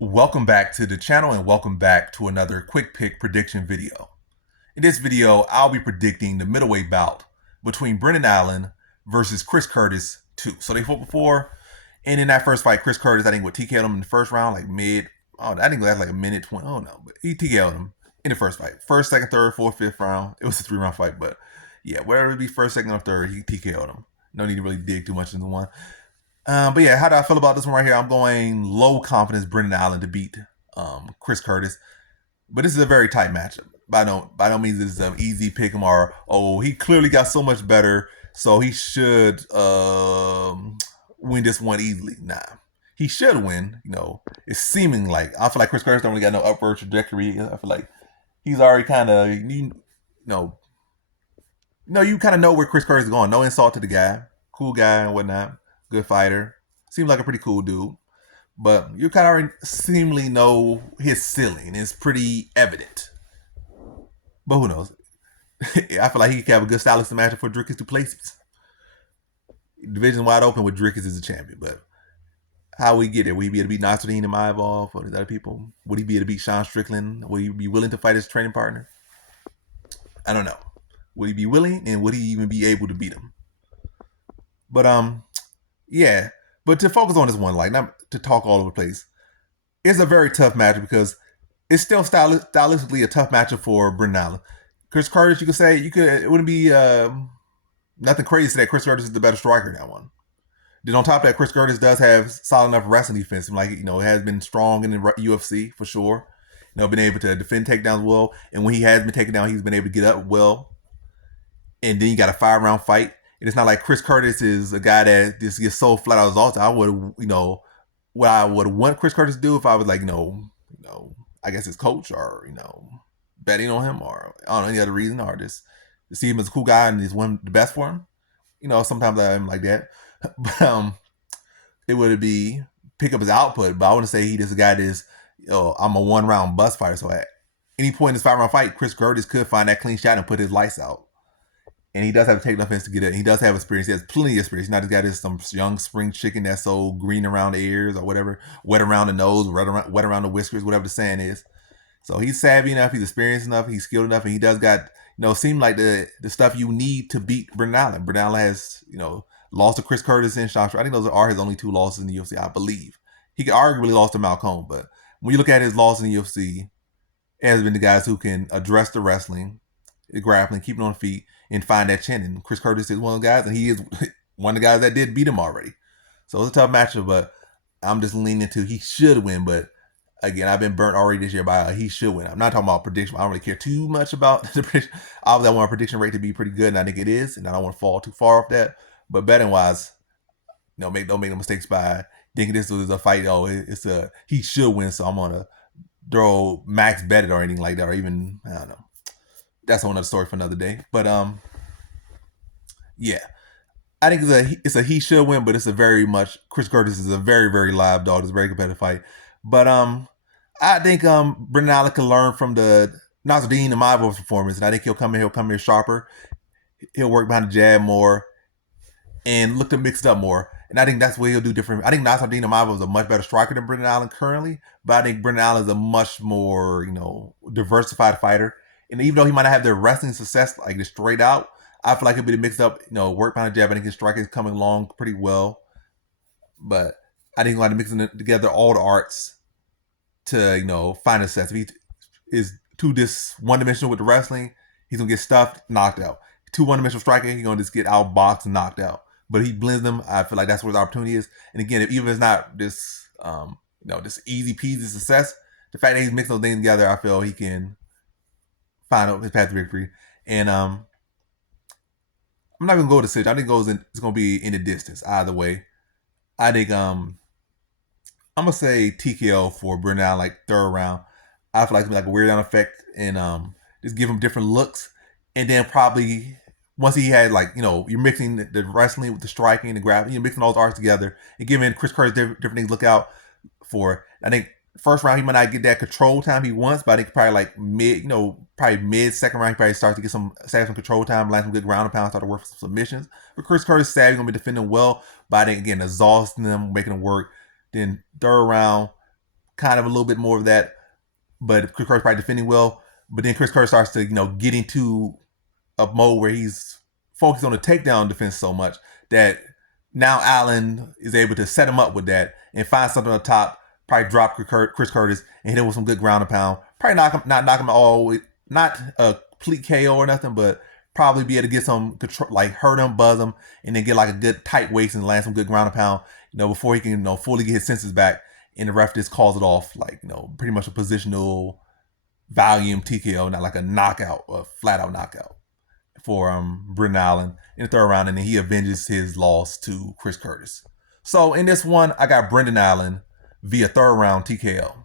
Welcome back to the channel and welcome back to another quick pick prediction video. In this video, I'll be predicting the middleweight bout between Brendan Allen versus Chris Curtis 2. So they fought before, and in that first fight, Chris Curtis, I think, would TKO'd him in the first round, like mid, I think that's like a minute 20, oh no, but he TKO'd him in the first fight. First, second, third, fourth, fifth round. It was a 3-round fight, but yeah, whatever it be, first, second, or third, he TKO'd him. No need to really dig too much into one. But yeah, how do I feel about this one right here? I'm going low confidence Brendan Allen to beat Chris Curtis. But this is a very tight matchup. By no means this is an easy pick him or he clearly got so much better, so he should win this one easily. Nah. He should win, It's seeming like I feel like Chris Curtis don't really got no upward trajectory. I feel like he's already kind of you kind of know where Chris Curtis is going. No insult to the guy, cool guy and whatnot, good fighter. Seems like a pretty cool dude, but you kind of already seemingly know his ceiling. It's pretty evident. But who knows? I feel like he could have a good stylistic matchup for Dricus Du Plessis. Division wide open with Dricus as a champion, but how we get there? Will he be able to beat Nasruddin Imavov or the other people? Would he be able to beat Sean Strickland? Would he be willing to fight his training partner? I don't know. Would he be willing, and would he even be able to beat him? But yeah. But to focus on this one, like not to talk all over the place, it's a very tough matchup because it's still stylistically a tough matchup for Brendan Allen. Chris Curtis, you could say it wouldn't be nothing crazy that Chris Curtis is the better striker in that one. Then on top of that, Chris Curtis does have solid enough wrestling defense. Like has been strong in the UFC for sure. Been able to defend takedowns well, and when he has been taken down, he's been able to get up well. And then you got a 5-round fight, and it's not like Chris Curtis is a guy that just gets so flat out exhausted. I would, what I would want Chris Curtis to do if I was like, I guess his coach or betting on him or I don't know any other reason or just to see him as a cool guy and he's one the best for him. Sometimes I'm like that, but it would be pick up his output. But I want to say he just a guy that is, I'm a 1-round bust fighter. So at any point in this 5-round fight, Chris Curtis could find that clean shot and put his lights out. And he does have to take offense to get it. He does have experience. He has plenty of experience. He's not just got this some young spring chicken that's so green around the ears or whatever, wet around the nose, wet around the whiskers, whatever the saying is. So he's savvy enough, he's experienced enough, he's skilled enough, and he does got, seem like the stuff you need to beat Brendan Allen. Brendan Allen has, lost to Chris Curtis and Sean. I think those are his only 2 losses in the UFC, I believe. He could arguably lost to Malcolm, but when you look at his loss in the UFC, it has been the guys who can address the wrestling, the grappling, keep it on feet, and find that chin. And Chris Curtis is one of the guys, and he is one of the guys that did beat him already. So it's a tough matchup, but I'm just leaning to he should win. But again, I've been burnt already this year by he should win. I'm not talking about prediction. I don't really care too much about the prediction. Obviously, I want a prediction rate to be pretty good, and I think it is, and I don't want to fall too far off that. But betting wise, don't make no mistakes by thinking this was a fight. Oh, it's a he should win, so I'm gonna throw max bet it or anything like that, or even I don't know. That's another story for another day. But yeah, I think it's a he should win, but it's a very much Chris Curtis is a very very live dog. It's a very competitive fight. But I think Brendan Allen can learn from the Nasruddin Imavov performance, and I think he'll come here sharper. He'll work behind the jab more and look to mix it up more. And I think that's what he'll do different. I think Nasruddin Imavov is a much better striker than Brendan Allen currently, but I think Brendan Allen is a much more diversified fighter. And even though he might not have their wrestling success like just straight out, I feel like he'll be mixed up, work behind the jab. I think his striking is coming along pretty well. But I think he'll have to mix together all the arts to, find a success. If he is too one-dimensional with the wrestling, he's going to get stuffed, knocked out. Too one-dimensional striking, he's going to just get outboxed and knocked out. But he blends them. I feel like that's where his opportunity is. And again, even if it's not this, this easy peasy success, the fact that he's mixing those things together, I feel he can find out his path to victory. And I'm not gonna go to decision. I think it's gonna be in the distance either way. I think I'm gonna say TKO for Brendan Allen, like 3rd round. I feel like it's gonna be like a weird down effect and just give him different looks. And then probably once he had you're mixing the wrestling with the striking and the grappling, you're mixing all those arts together and giving Chris Curtis different things to look out for. I think first round he might not get that control time he wants, but I think probably like mid second round he probably starts to get some control time, land some good ground and pound, start to work for some submissions. But Chris Curtis is savvy, gonna be defending well, but I think again exhausting them, making them work. Then 3rd round, kind of a little bit more of that, but Chris Curtis probably defending well. But then Chris Curtis starts to, get into a mode where he's focused on the takedown defense so much that now Allen is able to set him up with that and find something on top, probably drop Chris Curtis and hit him with some good ground and pound. Probably not knock him all, not a complete KO or nothing, but probably be able to get some control, like hurt him, buzz him, and then get like a good tight waist and land some good ground and pound, before he can, fully get his senses back. And the ref just calls it off, like, pretty much a positional volume TKO, not like a knockout, a flat out knockout for Brendan Allen in the third round, and then he avenges his loss to Chris Curtis. So in this one, I got Brendan Allen via third round TKO.